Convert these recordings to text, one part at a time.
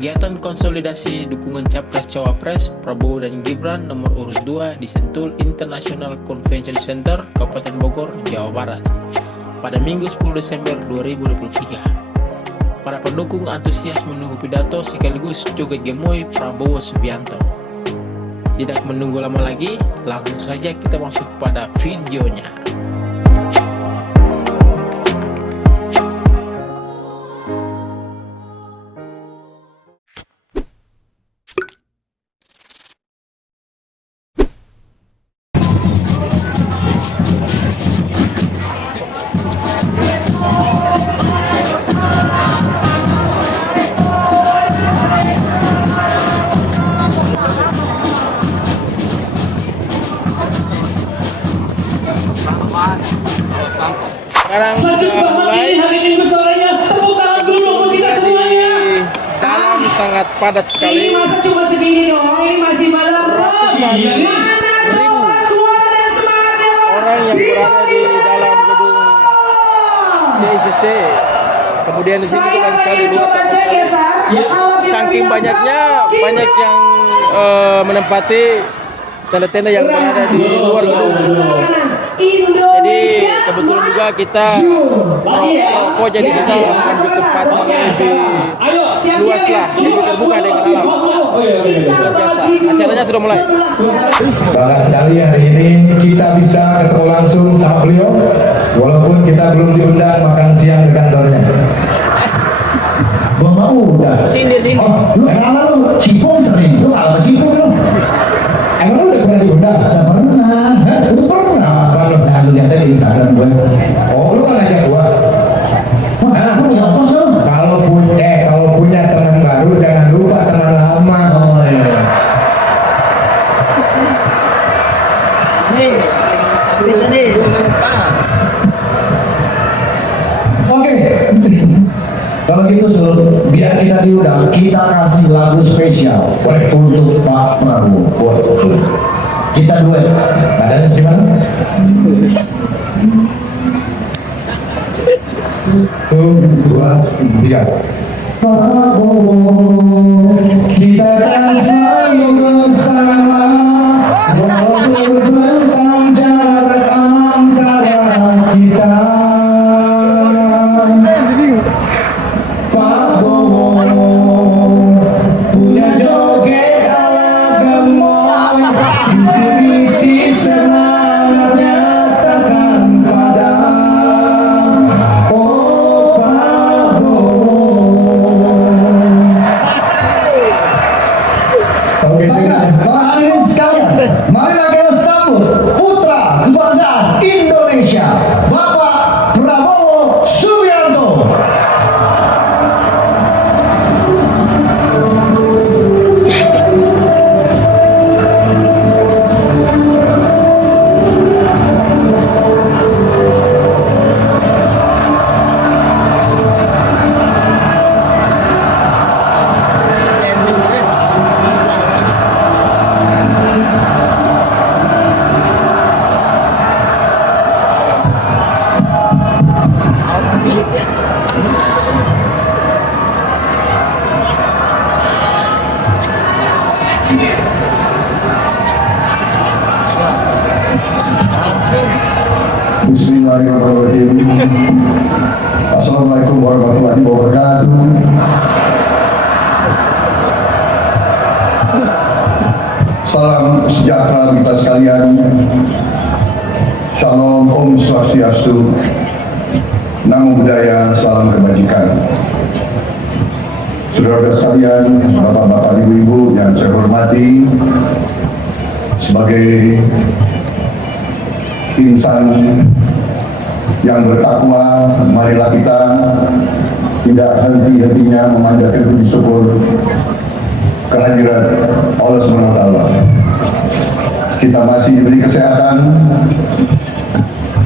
Kegiatan konsolidasi dukungan Capres-Cawapres Prabowo dan Gibran nomor urut 2 di Sentul International Convention Center, Kabupaten Bogor, Jawa Barat pada Minggu 10 Desember 2023. Para pendukung antusias menunggu pidato sekaligus joget gemoy Prabowo Subianto. Tidak menunggu lama lagi, langsung saja kita masuk pada videonya. Sekarang sudah mulai. Hari Minggu sorenya, tepuk tangan dulu buat kita semuanya. Dalam sangat padat sekali. Ini masa cuma segini doang, ini masih malam. Mana coba suara dan semangatnya Orang yang berada di dalam gedung CICC. Kemudian di sini kan sekali coba cek ya, Sar. saking banyaknya, banyak yang menempati tenda-tenda yang berada di luar gedung. Jadi kebetulan juga kita rokok, jadi kita ambil tempat yang lebih luas lah, lebih terbuka dengan alam. Luar biasa. Acaranya sudah mulai. Bangga sekali hari ini kita bisa ketemu langsung sama beliau, walaupun kita belum diundang makan siang di kantornya. Gua mau udah. Sini. Oh, lu kenal lu? Cipong sering. Lu apa Cipong lu? Emang lu udah pernah diundang? Udah pernah. Hah? Lu pernah? Kalau lu lihat di Instagram gue. Oh, lu kan ngajak gua. Nah, aku punya pos lu. Kalau punya teman baru jangan lupa teman lama. Oh iya. Nih, sini. Oke. Kalau gitu Sur, biar kita diundang, kita kasih lagu spesial untuk Pak Prabowo. Kita duet. Ada di mana? Dua, tiga. Prabowo, kita akan selalu bersama, walaupun tentang jarak antara kita. Punya joget ala gemoy, isi-isi semangatnya takkan padam. Oh Prabowo. Oke, baik sekalian, marilah kita sambut putra kebanggaan Indonesia, Bapak Prabowo Subianto. Bismillahirrahmanirrahim. Assalamualaikum warahmatullahi wabarakatuh. Salam sejahtera kita sekalian. Shalom, Om Swastiastu, Namo Buddhaya, salam kebajikan. Saudara-saudara sekalian, bapak-bapak, ibu-ibu yang saya hormati, sebagai insan yang bertakwa, marilah kita tidak henti-hentinya memanjatkan puji syukur kehadiran Allah SWT. Kita masih diberi kesehatan,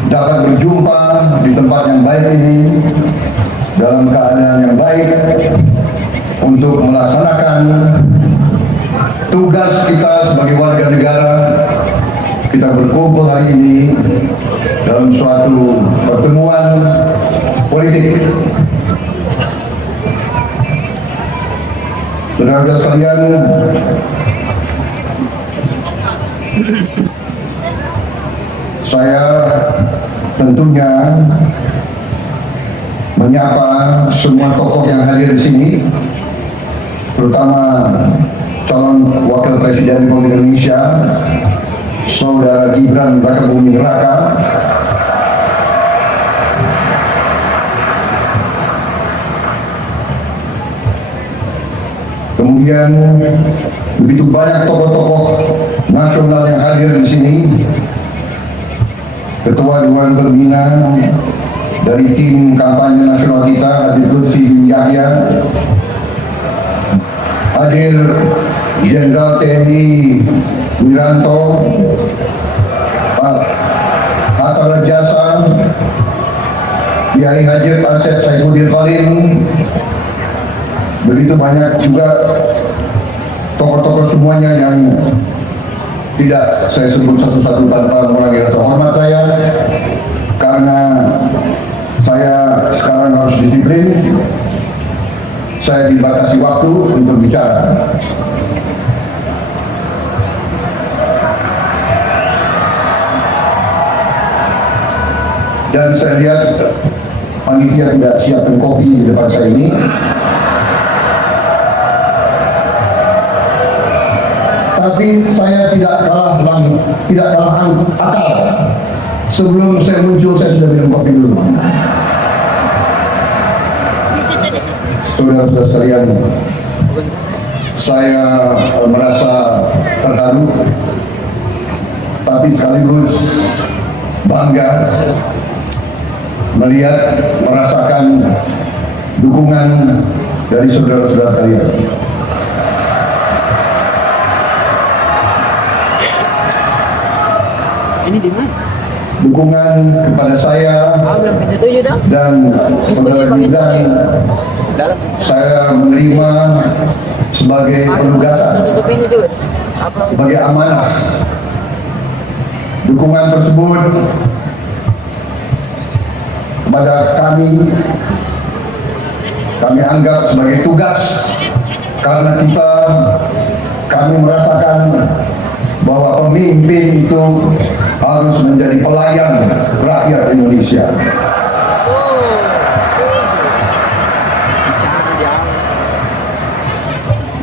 dapat berjumpa di tempat yang baik ini dalam keadaan yang baik untuk melaksanakan tugas kita sebagai warga negara. Kita berkumpul hari ini dalam suatu pertemuan politik Saudara-saudara sekalian, saya tentunya menyapa semua tokoh yang hadir di sini, terutama calon wakil presiden Republik Indonesia, Saudara Gibran Rakabuming Raka. Kemudian begitu banyak tokoh-tokoh nasional yang hadir di sini. Ketua Dewan Pembina dari tim kampanye nasional kita, Habib Lutfi bin Yahya. Hadir Jenderal TNI Wiranto, Pak Hatta Rajasa, Kiai Haji Asep Saifuddin Salim. Begitu banyak juga tokoh-tokoh semuanya yang tidak saya sebut satu-satu tanpa mengurangi rasa hormat saya, karena saya sekarang harus disiplin. Saya dibatasi waktu untuk bicara. Dan saya lihat panitia tidak siapkan kopi di depan saya ini. Tapi saya tidak kalah akal. Sebelum saya muncul, saya sudah minum kopi dulu. Saudara-saudara sekalian, saya merasa terharu, tapi sekaligus bangga melihat, merasakan dukungan dari saudara-saudara sekalian. Ini di mana? Dukungan kepada saya dan saudara Gibran, saya menerima sebagai penugasan, sebagai amanah. Dukungan tersebut kepada kami anggap sebagai tugas, karena kami merasakan bahwa pemimpin itu harus menjadi pelayan rakyat Indonesia.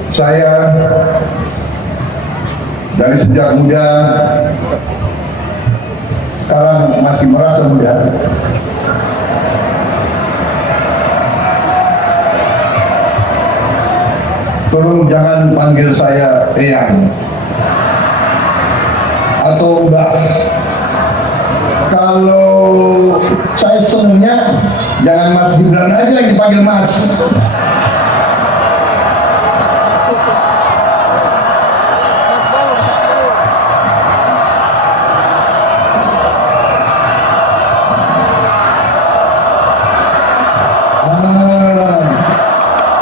Saya dari sejak muda, sekarang masih merasa muda, tolong jangan panggil saya Eyang atau Mbak. Kalau saya senangnya jangan Mas Gibran aja yang dipanggil Mas.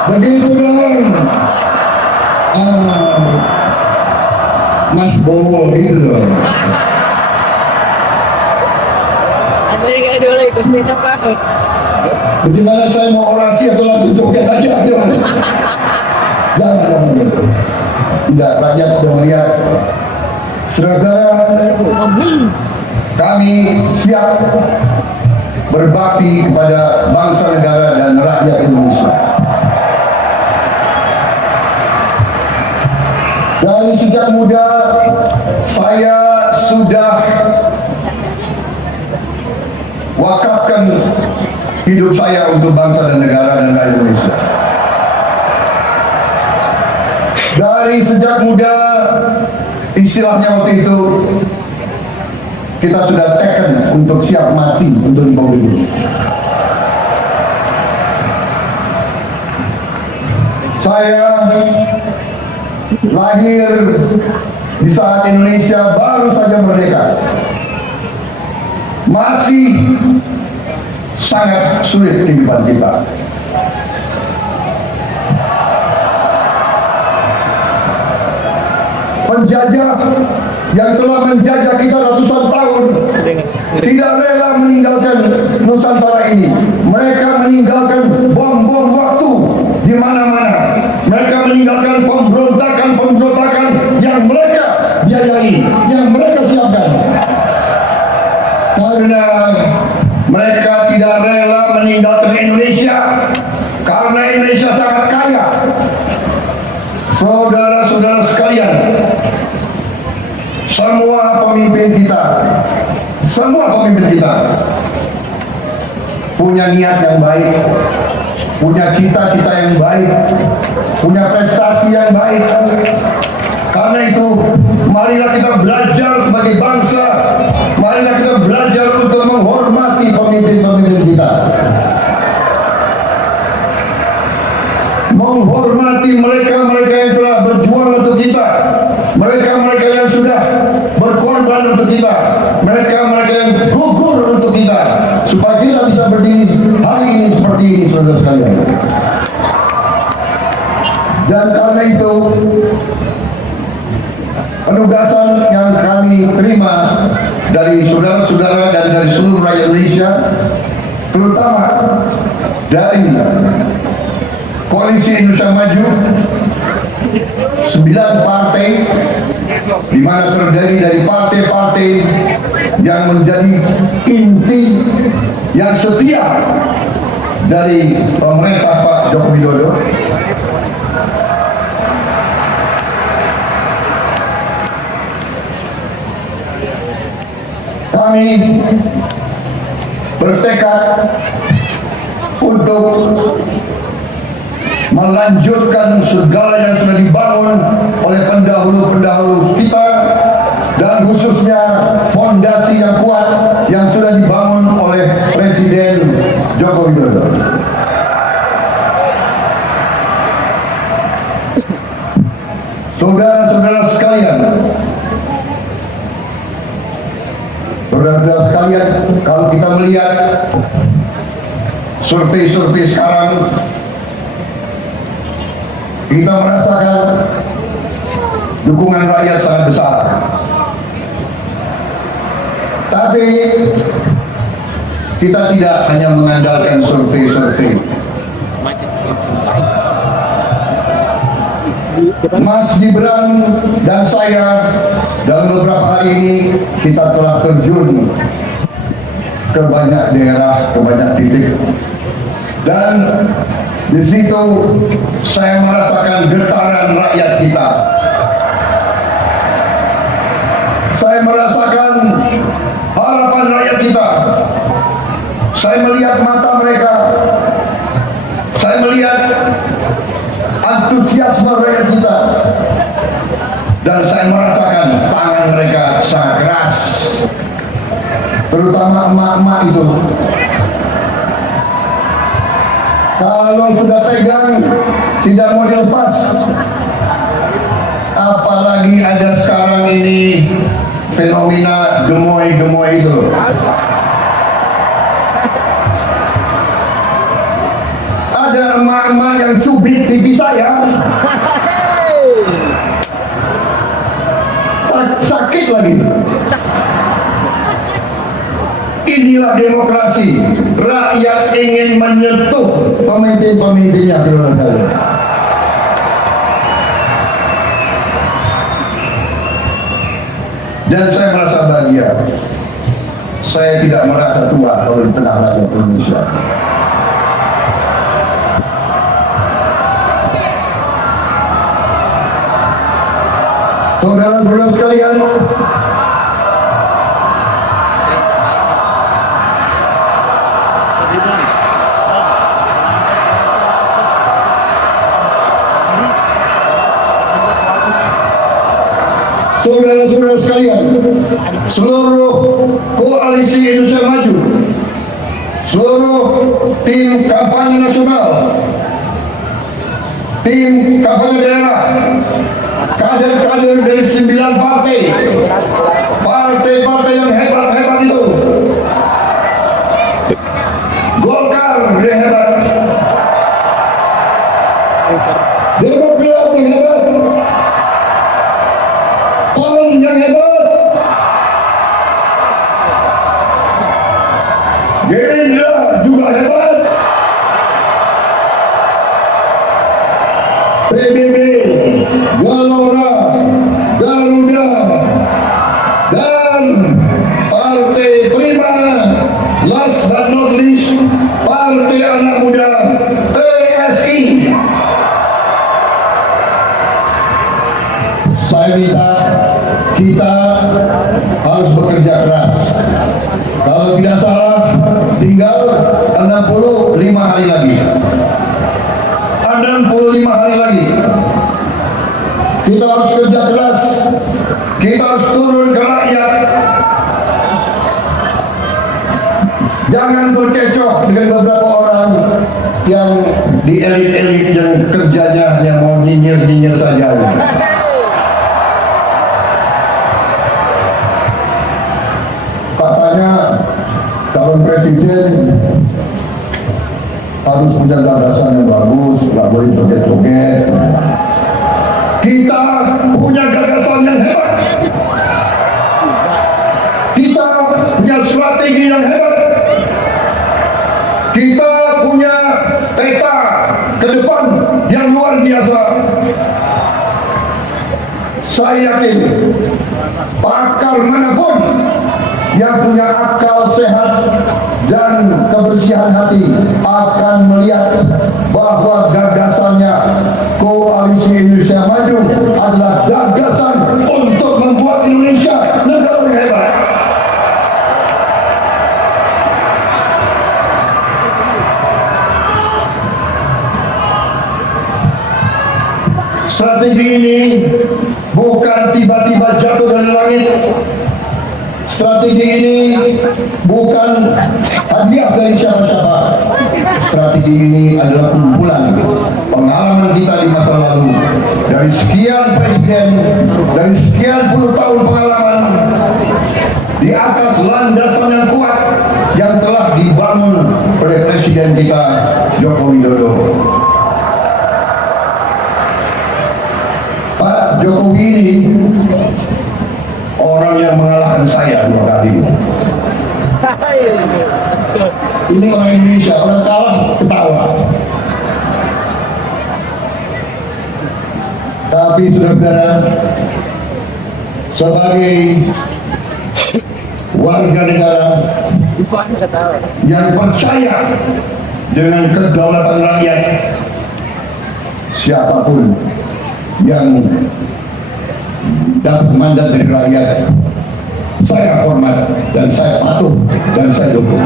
Begitu dong. Mas Bowo gitu loh. Antara kayak dulu ikut stand up Pak. Bagaimana saya mau orasi atau langsung joget aja? Jangan gitu. Tidak, rakyat sudah melihat. Saudara, kami siap berbakti kepada bangsa, negara, dan rakyat Indonesia. Dari sejak muda saya sudah wakafkan hidup saya untuk bangsa dan negara dan rakyat Indonesia. Dari sejak muda, istilahnya waktu itu, kita sudah taken untuk siap mati untuk Republik ini. Saya lahir di saat Indonesia baru saja merdeka. Masih sangat sulit kehidupan kita. Penjajah yang telah menjajah kita ratusan tahun tidak rela meninggalkan Nusantara ini. Mereka meninggalkan bom-bom waktu di mana-mana. Mereka meninggalkan Indonesia, karena Indonesia sangat kaya. Saudara-saudara sekalian, semua pemimpin kita punya niat yang baik, punya cita-cita yang baik, punya prestasi yang baik. Karena itu, marilah kita belajar sebagai bangsa, marilah kita belajar untuk menghormati pemimpin-pemimpin kita. Menghormati mereka-mereka yang telah berjuang untuk kita, mereka-mereka yang sudah berkorban untuk kita, mereka-mereka yang gugur untuk kita, supaya kita bisa berdiri hari ini seperti ini, saudara sekalian. Dan karena itu, penugasan yang kami terima dari saudara-saudara dan dari seluruh rakyat Indonesia, terutama dari Koalisi Indonesia Maju, 9 partai, di mana terdiri dari partai-partai yang menjadi inti yang setia dari pemerintah Pak Joko Widodo. Kami bertekad untuk melanjutkan segala yang sudah dibangun oleh pendahulu-pendahulu kita, dan khususnya fondasi yang kuat yang sudah dibangun oleh Presiden Joko Widodo. Saudara-saudara sekalian, kalau kita melihat survei-survei sekarang, kita merasakan dukungan rakyat sangat besar. Tapi kita tidak hanya mengandalkan survei-survei. Mas Gibran dan saya dalam beberapa hari ini kita telah terjun ke banyak daerah, ke banyak titik, dan di situ saya merasakan getaran rakyat kita. Saya merasakan harapan rakyat kita. Saya melihat mata mereka. Saya melihat antusiasme rakyat kita. Dan saya merasakan tangan mereka sangat keras. Terutama emak-emak itu. Kalau sudah pegang, tidak mau dilepas. Apalagi ada sekarang ini fenomena gemoy-gemoy itu. Ada emak-emak yang cubit pipi saya. Sakit lagi. Inilah demokrasi. Rakyat ingin menyentuh pemimpin-pemimpinnya, saudara-saudara. Dan saya merasa bahagia. Saya tidak merasa tua kalau di tengah rakyat Indonesia. Saudara-saudara sekalian, saudara-saudara sekalian, seluruh koalisi Indonesia Maju, seluruh tim kampanye nasional, tim kampanye daerah, kader-kader dari 9 partai, partai-partai yang hebat-hebat itu, Golkar yang hebat, Demokrat yang hebat, PAN yang hebat, Gerindra juga hebat, PBB, Gelora, Garuda, dan Partai Prima, last but not least, Partai Anak Muda Tinggal 65 hari lagi. Kita harus kerja keras. Kita harus turun ke rakyat. Jangan berkecoh dengan beberapa orang yang di elit-elit yang kerjanya hanya mau nyinyir-nyinyir saja. Katanya calon presiden harus punya gagasan yang bagus, nggak boleh joget-joget. Kita punya gagasan yang hebat. Kita punya strategi yang hebat. Kita punya peta ke depan yang luar biasa. Saya yakin pakar manapun yang punya akal sehat dan kebersihan hati akan melihat bahwa gagasannya Koalisi Indonesia Maju adalah gagasan untuk membuat Indonesia negara yang hebat. Strategi ini bukan tiba-tiba jatuh dari langit. Strategi ini bukan hadiah dari siapa-siapa. Strategi ini adalah kumpulan pengalaman kita di masa lalu. Dari sekian presiden, dari sekian puluh tahun pengalaman, di atas landasan yang kuat yang telah dibangun oleh presiden kita Joko Widodo. Pak Jokowi ini orang yang mengalahkan saya 2 kali. Ini orang Indonesia, orang kalah ketawa. Tapi saudara-saudara, sebagai warga negara yang percaya dengan kedaulatan rakyat, siapapun yang dapat mandat dari rakyat, saya hormat dan saya patuh dan saya dukung.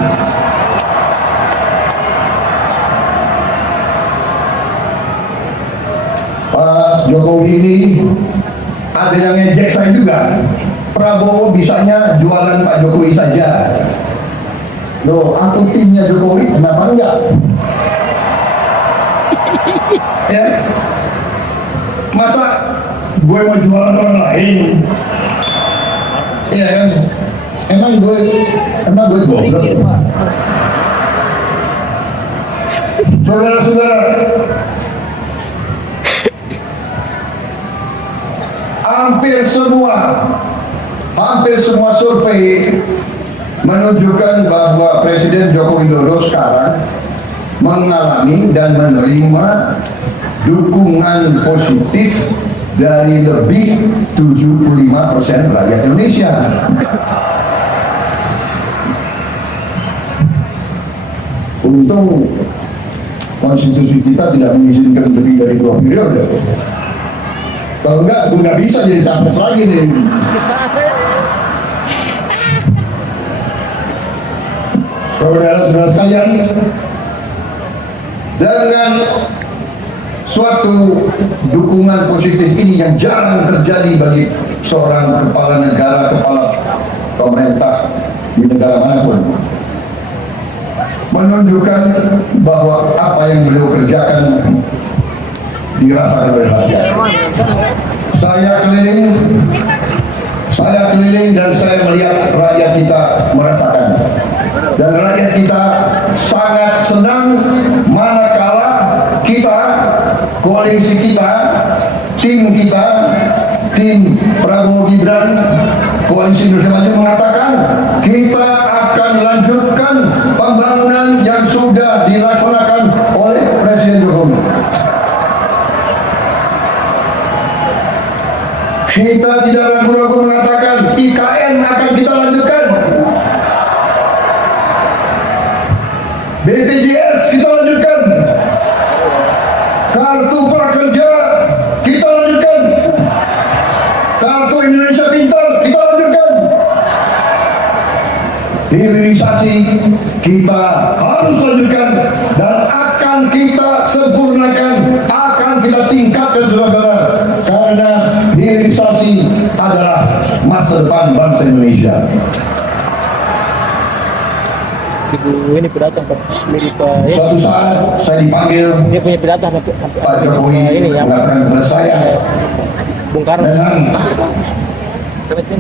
Pak Jokowi ini ada yang ngejek saya juga. Prabowo bisanya jualan Pak Jokowi saja. Loh, aku timnya Jokowi, kenapa enggak? Ya, masa gue mau jualan orang lain? Iya kan? Emang gue goblok. Saudara-saudara, hampir semua survei menunjukkan bahwa Presiden Joko Widodo sekarang mengalami dan menerima dukungan positif dari lebih 75% rakyat Indonesia. Untung konstitusi kita tidak mengizinkan lebih dari 2 periode. Kalau enggak, gue nggak bisa jadi capres lagi nih. Saudara-saudara sekalian, dengan suatu dukungan positif ini yang jarang terjadi bagi seorang kepala negara, kepala pemerintah di negara manapun, menunjukkan bahwa apa yang beliau kerjakan dirasakan oleh rakyat. Saya keliling dan saya melihat rakyat kita merasakan, dan rakyat kita sangat senang manakala kita, koalisi kita, tim Prabowo Gibran, Koalisi Indonesia Maju mengatakan kita akan lanjutkan pembangunan yang sudah dilaksanakan oleh Presiden Jokowi. Kita tidak ragu-ragu mengatakan IKN akan kita lanjutkan, BPJS kita lanjutkan, Kartu Prakerja kita lanjutkan, Kartu Indonesia Pintar kita lanjutkan, hilirisasi kita harus lanjutkan dan akan kita sempurnakan kita tingkatkan saudara, karena hilirisasi adalah masa depan bangsa Indonesia. Ibu ini pidato mirip Suatu saat saya dipanggil dia punya pidato Pak Jokowi ini ya mengatakan kepada saya, Bung Karno. Menhan.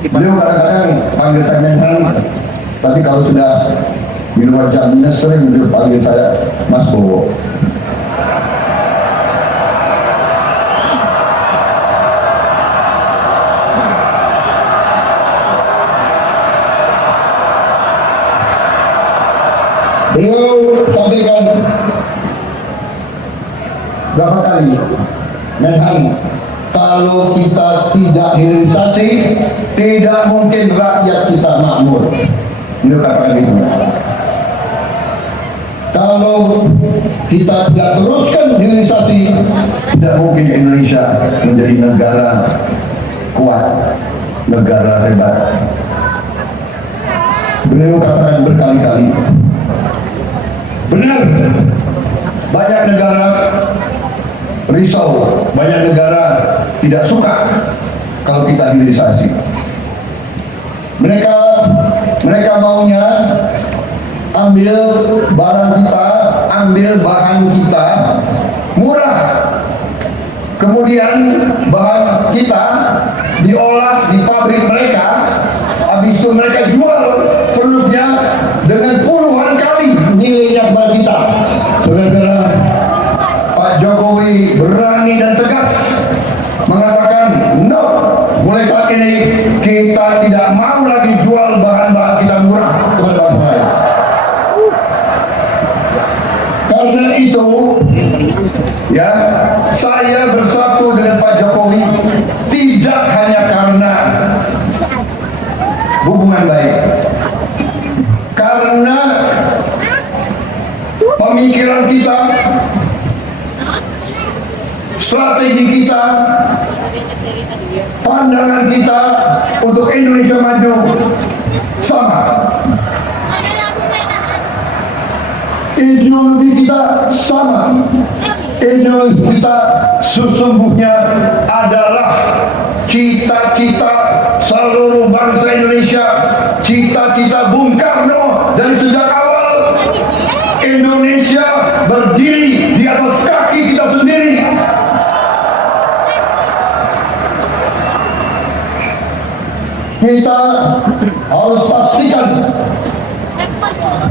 Beliau kadang-kadang panggil saya Menhan, tapi kalau sudah di luar jamnya sering beliau panggil saya Mas Bowo. Beliau sampaikan berapa kali, Menhan, kalau kita tidak hilirisasi, tidak mungkin rakyat kita makmur. Beliau katakan itu. Kalau kita tidak teruskan hilirisasi, tidak mungkin Indonesia menjadi negara kuat, negara hebat. Beliau katakan berkali-kali, benar, banyak negara risau, banyak negara tidak suka kalau kita hilirisasi. Mereka maunya ambil barang kita, ambil bahan kita murah, kemudian bahan kita diolah di pabrik mereka, habis itu mereka jual produknya dengan puluhan kali nilainya kepada kita. Saudara, Pak Jokowi berani dan tegas mengatakan, no, mulai saat ini kita tidak mau lagi jual bahan-bahan kita murah kepada bangsa lain. Karena itu, ya, saya bersatu dengan Pak Jokowi tidak hanya karena hubungan baik, karena pemikiran kita, strategi kita, pandangan kita untuk Indonesia maju sama. Ideologi kita sama. Ideologi kita sesungguhnya adalah cita-cita seluruh bangsa Indonesia, cita-cita Bung Karno dari sejak awal. Indonesia berdiri di atas kaki kita sendiri. Kita harus pastikan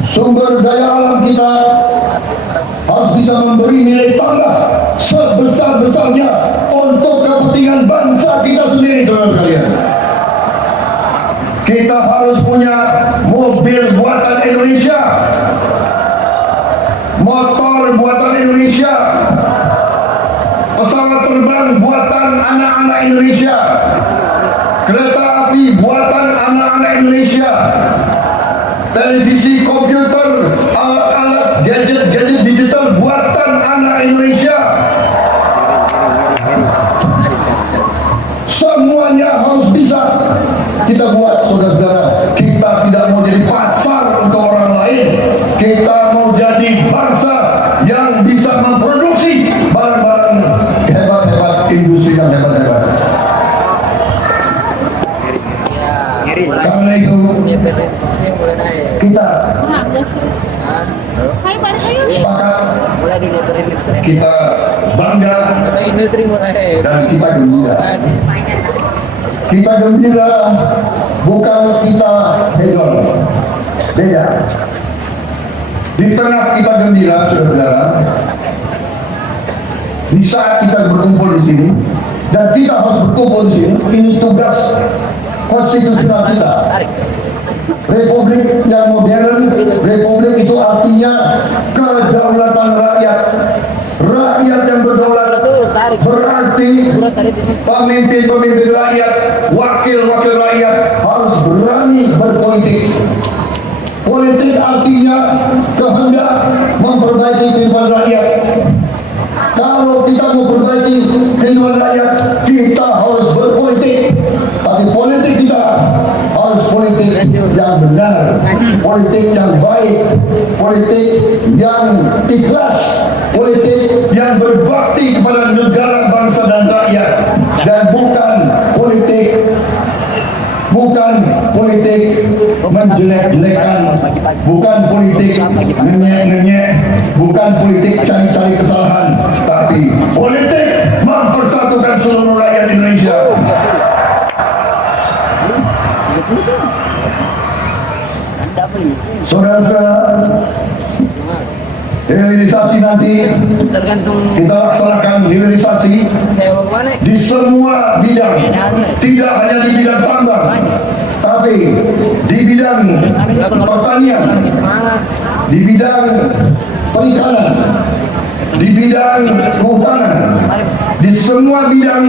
sumber daya alam kita harus bisa memberi nilai tambah sebesar-besarnya untuk kepentingan bangsa kita sendiri, saudara sekalian. Kita harus punya mobil buatan Indonesia, motor buatan Indonesia, pesawat terbang buatan anak-anak Indonesia, kereta api buatan anak-anak Indonesia, televisi, komputer, alat-alat, gadget digital buatan anak Indonesia. Semuanya harus bisa kita buat, saudara-saudara. Kita tidak mau jadi pasar untuk orang lain. Kita mau jadi bangsa yang bisa memproduksi barang-barang hebat-hebat, industri yang hebat-hebat. Karena itu kita sepakat, kita bangga, dan kita gembira. Kita gembira bukan kita hedon, beda. Di tengah kita gembira, saudara-saudara, di saat kita berkumpul di sini, dan kita harus berkumpul di sini, ini tugas konstitusional kita. Republik yang modern, republik itu artinya kedaulatan rakyat. Rakyat yang berdaulat berarti pemimpin-pemimpin rakyat, wakil-wakil rakyat harus berani berpolitik. Politik artinya kehendak memperbaiki kehidupan rakyat. Kalau kita mau perbaiki kehidupan rakyat, kita harus berpolitik. Tapi politik kita harus politik yang benar, politik yang baik, politik yang ikhlas, politik yang berbakti kepada negara menjelek-jelekan, bukan politik ngenyek-ngenyek, bukan politik cari-cari kesalahan, tapi politik mempersatukan seluruh rakyat Indonesia. Saudara-saudara, hilirisasi nanti Tergantung kita laksanakan hilirisasi hewan mana. di semua bidang, tidak hanya di bidang tambang, tapi di bidang pertanian, Lagi semangat. di bidang perikanan, di bidang kehutanan, di semua bidang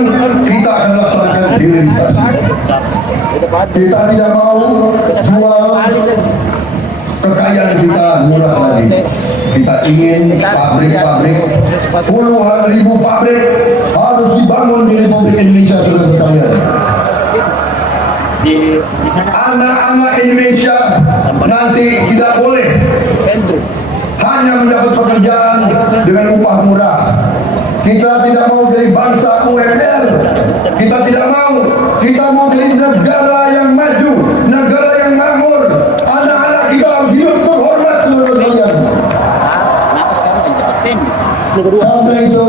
kita akan laksanakan hilirisasi. Kita tidak mau jual kekayaan kita murah lagi. Kita ingin pabrik-pabrik, puluhan ribu pabrik harus dibangun di Republik Indonesia, saudara sekalian. Anak-anak Indonesia nanti tidak boleh hanya mendapat pekerjaan dengan upah murah. Kita tidak mau jadi bangsa UMR. Kita tidak mau. Kita mau jadi negara yang maju, negara yang makmur. Anak-anak kita harus hidup terhormat, saudara sekalian. Karena itu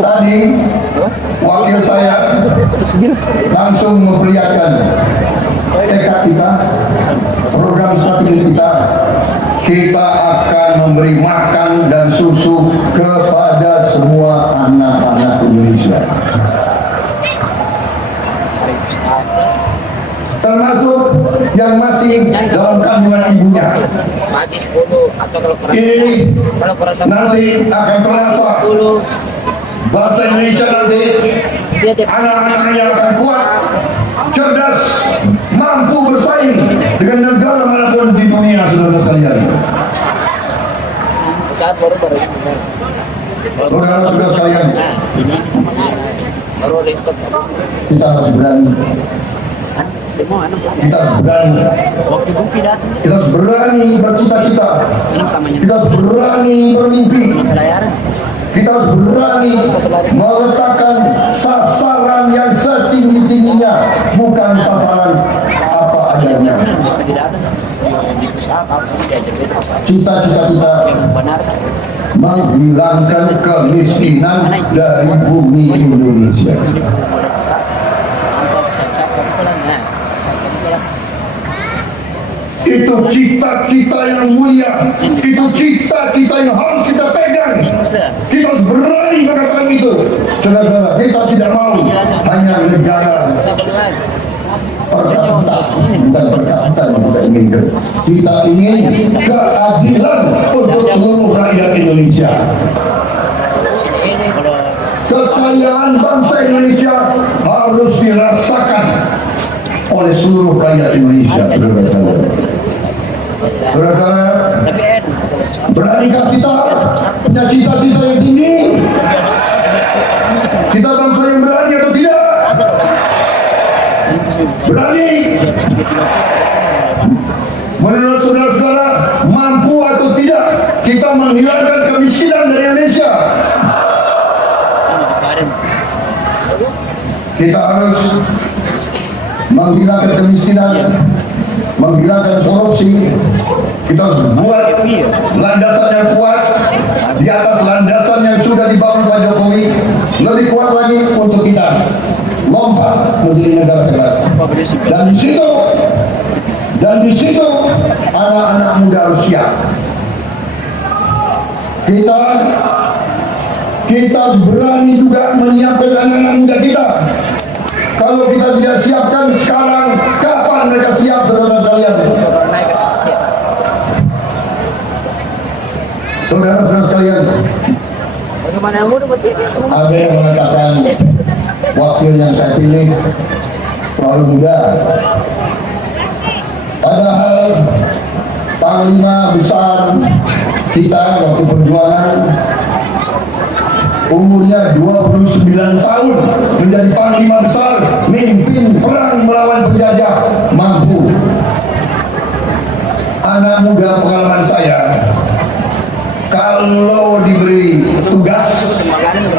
tadi wakil saya langsung memperlihatkan tekad kita, program strategis kita. Kita akan memberi makan dan susu kepada semua anak-anak Indonesia, termasuk yang masih dalam kandungan ibunya. Pagi 10 atau Ini kalau kurasa nanti akan terasa bangsa Indonesia nanti, dia tiap anak-anaknya akan kuat, cerdas, mampu bersaing dengan negara manapun di dunia, saudara sekalian. saat baru Saudara-saudara sekalian, baru ekspor. kita harus berani. Kita harus berani. Kita harus berani bercita-cita. Kita harus berani bermimpi. Kita harus berani meletakkan sasaran yang setinggi-tingginya, bukan sasaran apa adanya. Cita-cita kita menghilangkan kemiskinan dari bumi Indonesia. Itu cita-cita yang mulia, itu cita-cita yang harus kita pegang. Kita harus berani mengatakan itu. Saudara-saudara, kita tidak mau hanya negara perkata, bukan perkata yang kita inginkan. Kita ingin keadilan untuk seluruh rakyat Indonesia. Kekayaan bangsa Indonesia harus dirasakan oleh seluruh rakyat Indonesia. Saudara-saudara, beranikah kita punya cita-cita yang tinggi? Kita bangsa yang berani atau tidak? Berani. Menurut saudara-saudara, mampu atau tidak kita menghilangkan kemiskinan dari Indonesia? Kita harus menghilangkan kemiskinan, menghilangkan korupsi. Kita harus buat landasan yang kuat di atas landasan yang sudah dibangun Pak Jokowi, lebih kuat lagi untuk kita lompat menjadi negara hebat. Dan di situ anak-anak muda harus siap. Kita berani juga menyiapkan anak-anak muda kita. Kalau kita tidak siapkan sekarang, kapan mereka siap, saudara sekalian? Saudara-saudara sekalian, Bagaimana yang muda ada yang mengatakan wakil yang saya pilih terlalu muda. Padahal panglima besar kita waktu perjuangan umurnya 29 tahun menjadi panglima besar, mimpin perang melawan penjajah, mampu. Anak muda pengalaman saya, kalau diberi tugas,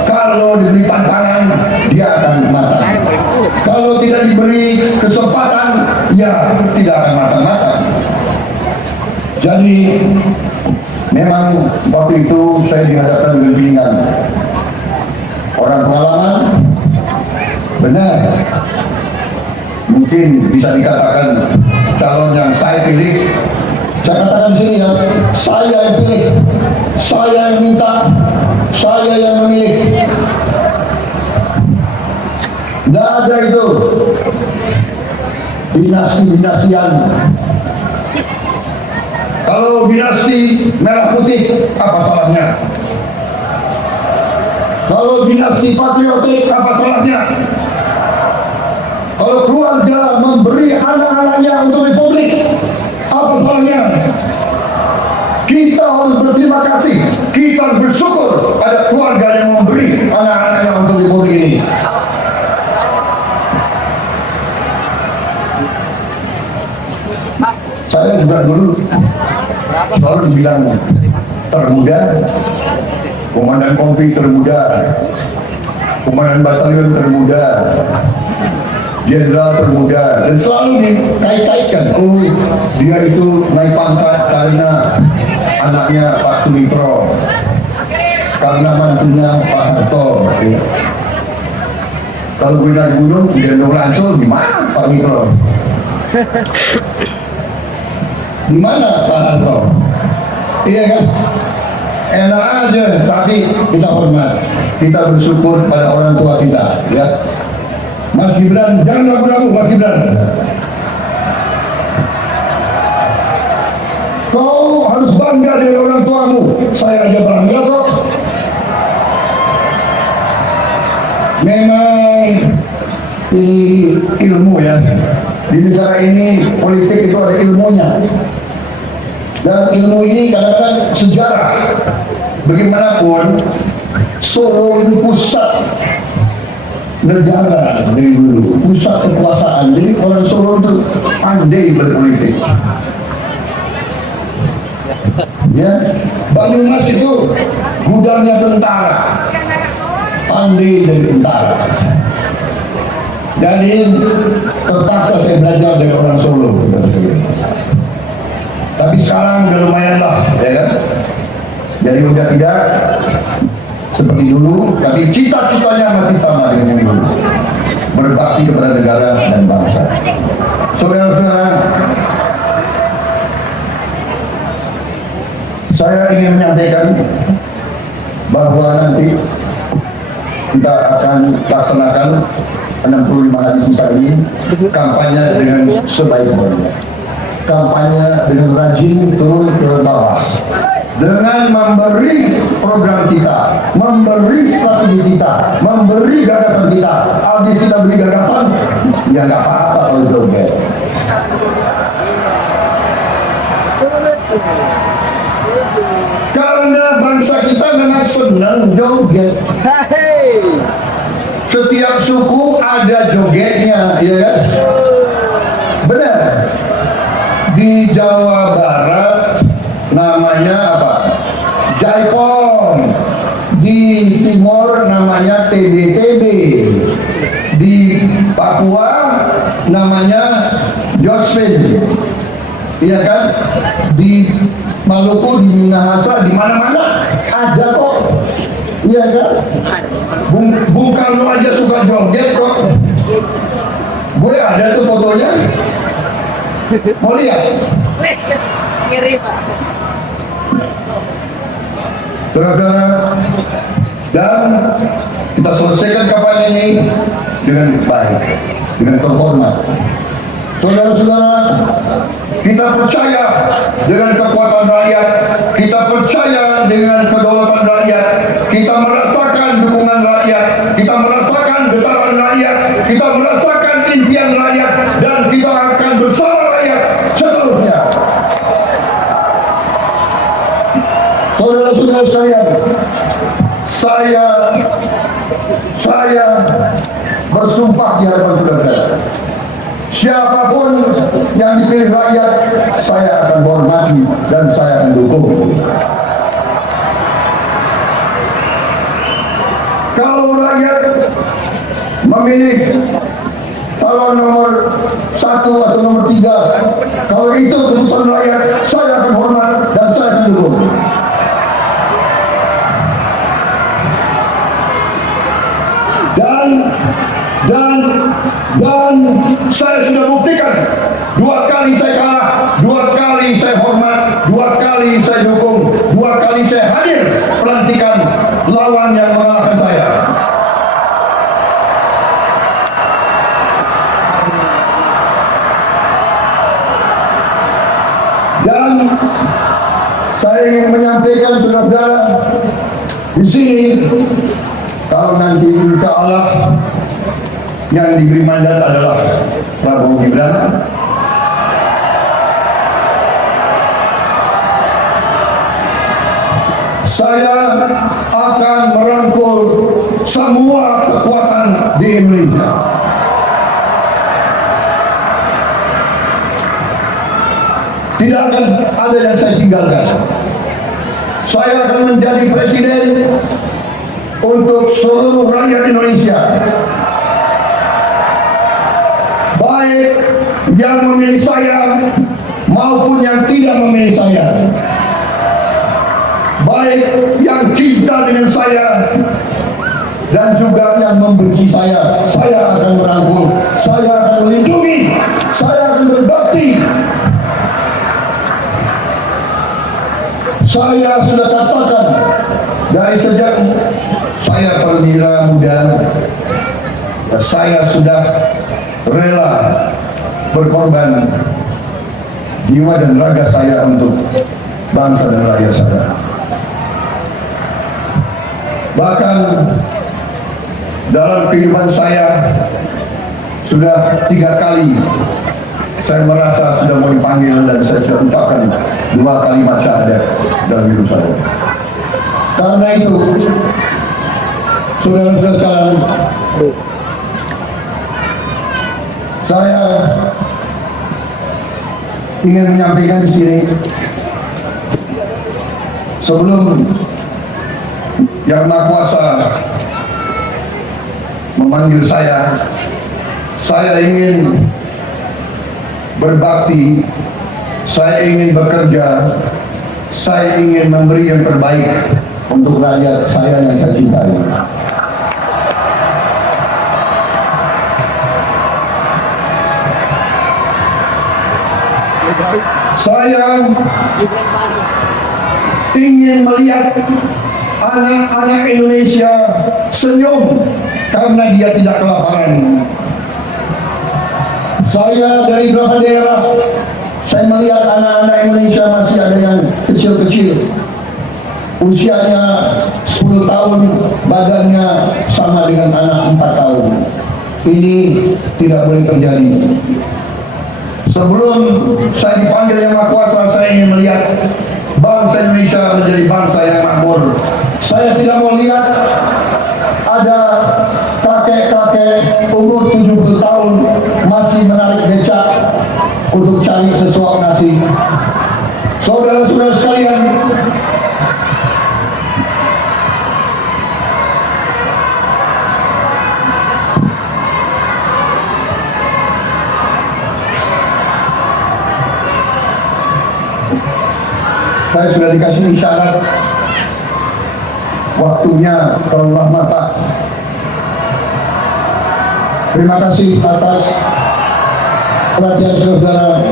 kalau diberi tantangan, dia akan matang. Kalau tidak diberi kesempatan, ya tidak akan matang-matang. Jadi memang waktu itu saya dihadapkan dengan pilihan orang pengalaman, benar, mungkin bisa dikatakan calon yang saya pilih. Saya katakan di sini ya, saya yang pilih, saya yang minta, saya yang memilih. Tidak ada itu dinasti-dinastian. Kalau dinasti merah putih, apa salahnya? Kalau dinasti patriotik, apa salahnya? Kalau keluarga memberi anak-anaknya untuk republik, apa salahnya? Kita harus berterima kasih, kita bersyukur pada keluarga yang memberi anak-anaknya untuk republik ini. Saya juga dulu selalu dibilang termuda, komandan kompi termuda, komandan batalion termuda, jenderal termuda, dan selalu dikait-kaitkan, oh dia itu naik pangkat karena anaknya Pak Sumitro, karena mantunya Pak Harto. Kalau gue naik gunung, gendong langsung, gimana Pak Mitro? Di mana Pak Harto? Iya kan? Enak aja, tapi kita hormat, kita bersyukur pada orang tua kita, ya. Mas Gibran, jangan ragu-ragu, Mas Gibran. Kau harus bangga dengan orang tuamu. Saya aja bangga kok. Memang ilmu ya. Di negara ini politik itu ada ilmunya, dan ilmu ini kadang-kadang sejarah. Bagaimanapun Solo ini pusat negara dari dulu, pusat kekuasaan. Jadi orang Solo itu pandai berpolitik. Ya, Banyumas itu gudangnya tentara, pandai dari tentara. Jadi terpaksa saya belajar dari orang Solo. Tapi sekarang udah lumayan lah, ya kan? Jadi udah tidak seperti dulu, tapi cita-citanya masih sama dengan yang dulu. Berbakti kepada negara dan bangsa. Saudara-saudara, saya ingin menyampaikan bahwa nanti kita akan laksanakan 65 hari sisa ini kampanye dengan sebaik-baiknya, kampanye dengan rajin turun ke bawah, dengan memberi program kita, memberi strategi kita, memberi gagasan kita. Habis kita beri gagasan, ya nggak apa-apa kalau joget. Karena bangsa kita memang senang joget. Setiap suku ada jogetnya, ya kan? Benar. Di Jawa Barat namanya apa? Jaipong. Di Timur namanya TBTB. Di Papua namanya Jospin. Iya kan? Di Maluku, di Minahasa, di mana-mana ada kok. Iya kan? Bung Karno aja suka joget kok. Gue ada tuh fotonya. Mau lihat? Ngeri Pak. Saudara-saudara, dan kita selesaikan kampanye ini dengan baik, dengan terhormat. Saudara-saudara, kita percaya dengan kekuatan rakyat, kita percaya dengan kedaulatan rakyat, kita merasakan dukungan rakyat, kita merasakan getaran rakyat, kita merasakan impian rakyat, dan kita akan bersama rakyat seterusnya. Saudara-saudara sekalian, saya bersumpah di hadapan saudara, siapapun yang dipilih rakyat, saya akan hormati dan saya akan dukung. Kalau rakyat memilih kalau nomor 1 atau nomor 3. Kalau itu keputusan rakyat, saya akan hormat dan saya akan dukung. Dan saya sudah buktikan 2 kali saya kalah, 2 kali saya hormat, 2 kali saya dukung, 2 kali saya hadir pelantikan lawan yang mengalahkan saya. Dan saya ingin menyampaikan saudara-saudara di sini, kalau nanti insya Allah yang diberi mandat adalah Prabowo Gibran, saya akan merangkul semua kekuatan di Indonesia. Tidak akan ada yang saya tinggalkan. Saya akan menjadi presiden untuk seluruh rakyat Indonesia, baik yang memilih saya maupun yang tidak memilih saya, baik yang cinta dengan saya dan juga yang membenci saya. Saya akan merangkul, saya akan melindungi, saya akan berbakti. Saya sudah katakan dari sejak saya perwira muda, saya sudah rela berkorban jiwa dan raga saya untuk bangsa dan rakyat saya. Bahkan dalam kehidupan saya sudah 3 kali saya merasa sudah mau dipanggil dan saya sudah ucapkan 2 kalimat syahadat dalam hidup saya. Karena itu, saudara-saudara sekalian, saya ingin menyampaikan di sini, sebelum Yang Maha Kuasa memanggil saya ingin berbakti, saya ingin bekerja, saya ingin memberi yang terbaik untuk rakyat saya yang saya cintai. Saya ingin melihat anak-anak Indonesia senyum karena dia tidak kelaparan. Saya dari beberapa daerah, saya melihat anak-anak Indonesia masih ada yang kecil-kecil, usianya 10 tahun, badannya sama dengan anak 4 tahun. Ini tidak boleh terjadi. Sebelum saya dipanggil Yang Maha Kuasa, saya ingin melihat bangsa Indonesia menjadi bangsa yang makmur. Saya tidak mau lihat ada kakek-kakek umur 70 tahun masih menarik becak untuk cari sesuap nasi. Saudara-saudara sekalian, saya sudah dikasih isyarat waktunya terlalu mata. Terima kasih atas perhatian saudara.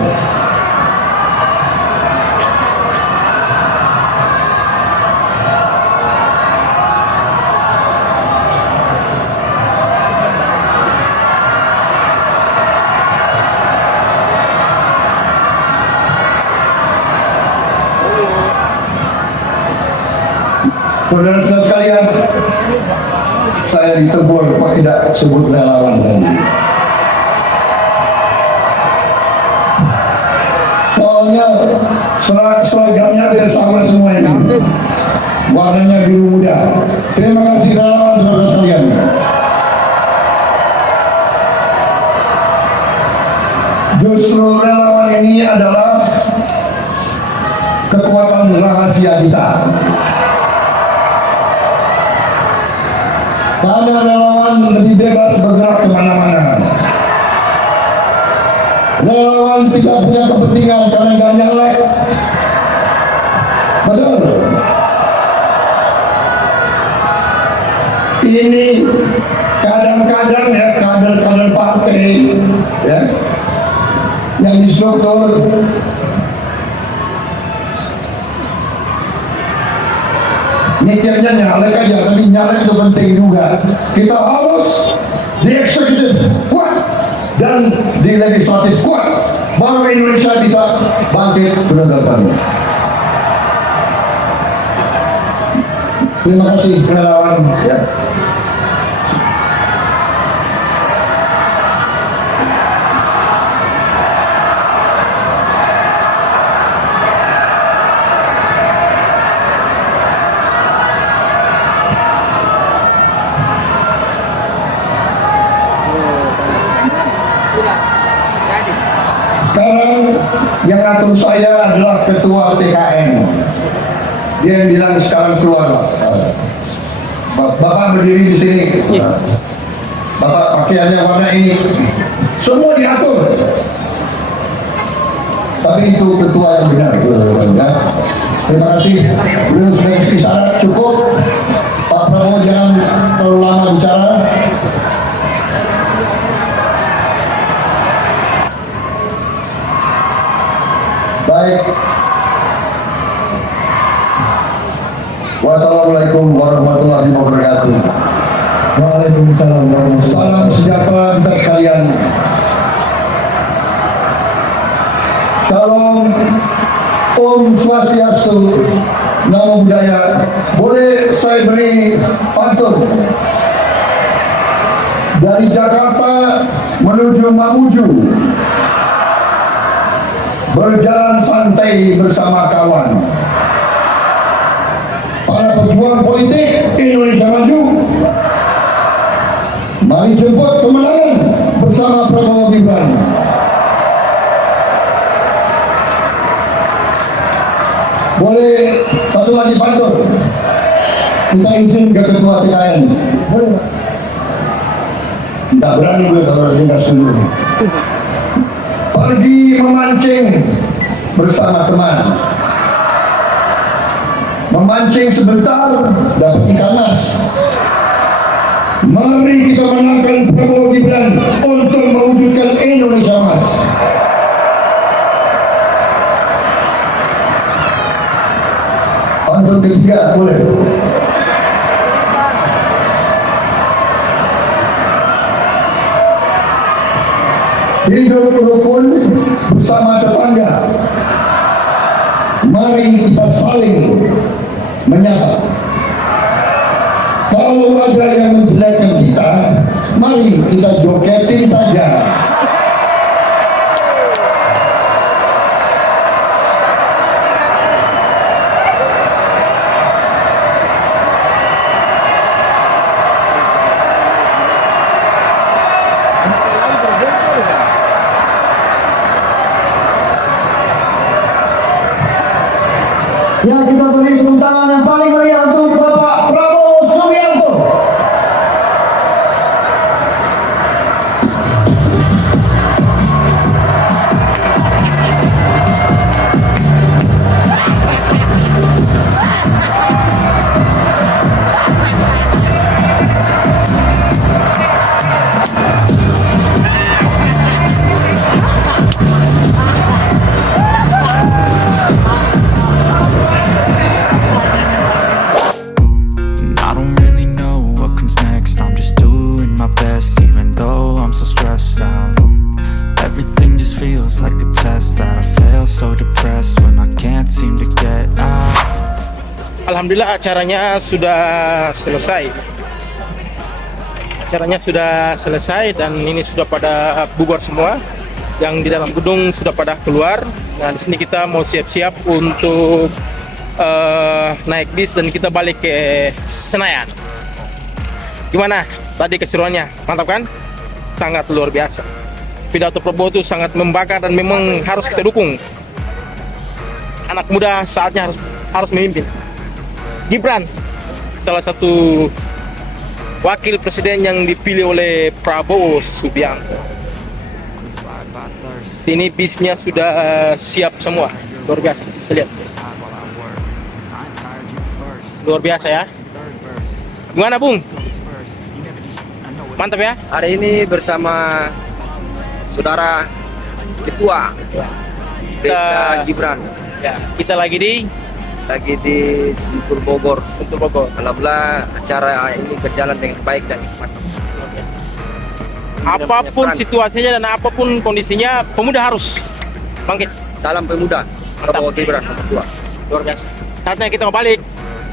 Saudara-saudara sekalian, saya ditegur kok tidak sebut relawan tadi. Soalnya seragamnya hampir sama semua ini. Warnanya biru muda. Terima kasih relawan saudara sekalian. Justru relawan ini adalah kekuatan rahasia kita. Karena relawan lebih bebas bergerak kemana-mana. Ngelawan tidak punya kepentingan karena nggak nyalek. Betul. Ini kadang-kadang ya kader-kader partai ya yang distruktur mikirnya nyalek aja, tapi nyalek itu penting juga. Kita harus di eksekutif kuat dan di legislatif kuat, baru Indonesia bisa bangkit ke depannya. Terima kasih relawan ya. Sekarang yang ngatur saya adalah ketua TKN. Dia yang bilang sekarang keluar. Bapak berdiri di sini. Bapak pakaiannya warna ini. Semua diatur. Tapi itu ketua yang benar. Ya. Terima kasih. Beliau sudah isyarat cukup. Pak Prabowo jangan terlalu lama bicara. Baik. Wassalamualaikum warahmatullahi wabarakatuh. Waalaikumsalam warahmatullahi wabarakatuh. Salam sejahtera kita sekalian. Shalom, Om Swastiastu, Namo Buddhaya. Boleh saya beri pantun? Dari Jakarta menuju Mamuju, berjalan santai bersama kawan. Para pejuang politik Indonesia Maju, mari jemput kemenangan bersama Prabowo Gibran. Boleh satu lagi pantun? Kita izin ke ketua TKN. Boleh? Tidak berani gue kalau dengar sendiri. Pergi memancing bersama teman. Memancing sebentar dapat ikan mas. Mari kita menangkan Prabowo Gibran untuk mewujudkan Indonesia Mas. Pantun ketiga boleh. Hidup rukun bersama tetangga. Mari kita saling menyapa. Kalau ada yang menjelekkan kita, mari kita jogetin saja. Ya, kita beri tepuk tangan yang paling meriah untuk Bapak Prabowo Subianto. Alhamdulillah acaranya sudah selesai. Acaranya sudah selesai dan ini sudah pada bubar semua. Yang di dalam gedung sudah pada keluar. Nah, di sini kita mau siap-siap untuk naik bis dan kita balik ke Senayan. Gimana? Tadi keseruannya, mantap kan? Sangat luar biasa. Pidato Prabowo itu sangat membakar dan memang harus kita dukung. Anak muda saatnya harus memimpin. Gibran, salah satu wakil presiden yang dipilih oleh Prabowo Subianto. Sini bisnya sudah siap semua. Luar biasa. Kita lihat. Luar biasa ya. Gimana Bung? Mantap ya. Hari ini bersama saudara ketua Beta Gibran. Ya, kita lagi di Sentul Bogor. Sentul Bogor. Alhamdulillah acara ini berjalan dengan baik dan mantap. Apapun situasinya dan apapun kondisinya, pemuda harus bangkit. Salam pemuda. Prabowo Gibran nomor 2. Luar biasa. Saatnya kita mau balik.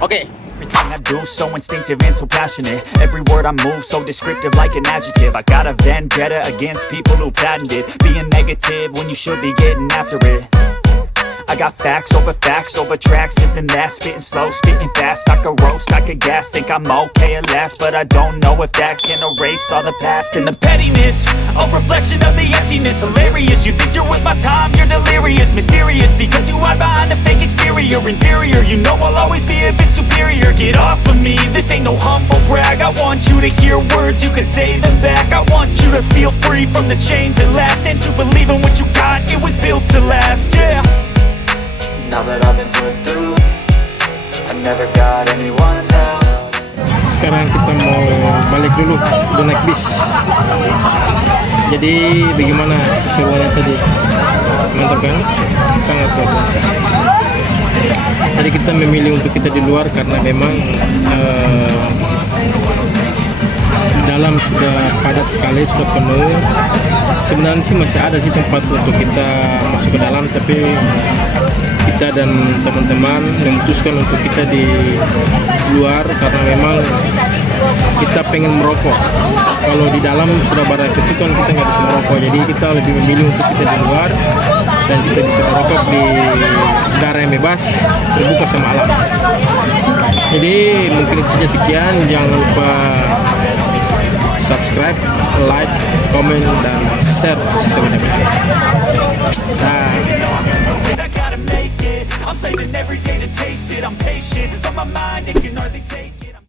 Oke. Everything I do so instinctive and so passionate. Every word I move so descriptive like an adjective. I got a vendetta against people who patented being negative when you should be getting after it. I got facts over tracks, this and that, spitting slow, spitting fast. I could roast, I could gas, think I'm okay at last, but I don't know if that can erase all the past and the pettiness. A reflection of the emptiness, hilarious. You think you're worth my time, you're delirious, mysterious because you hide behind a fake exterior, inferior. You know I'll always be a bit superior. Get off of me, this ain't no humble brag. I want you to hear words, you can say them back. I want you to feel free from the chains that last, and to believe in what you got, it was built to last, yeah. Now that I've been put through, I never got anyone's help. Sekarang kita mau balik dulu, udah naik bis. Jadi bagaimana keseruannya tadi? Mantap kan? Sangat luar biasa. Tadi kita memilih untuk kita di luar karena memang dalam sudah padat sekali, sudah penuh. Sebenarnya sih masih ada sih tempat untuk kita masuk ke dalam, tapi kita dan teman-teman memutuskan untuk kita di luar karena memang kita pengen merokok. Kalau di dalam sudah pada itu kan kita nggak bisa merokok, jadi kita lebih memilih untuk kita di luar dan kita bisa merokok di udara yang bebas, terbuka sama alam. Jadi mungkin itu saja, sekian. Jangan lupa subscribe, like, komen, dan share sebanyak-banyaknya. Nah. I'm saving every day to taste it. I'm patient, but my mind it can hardly take it.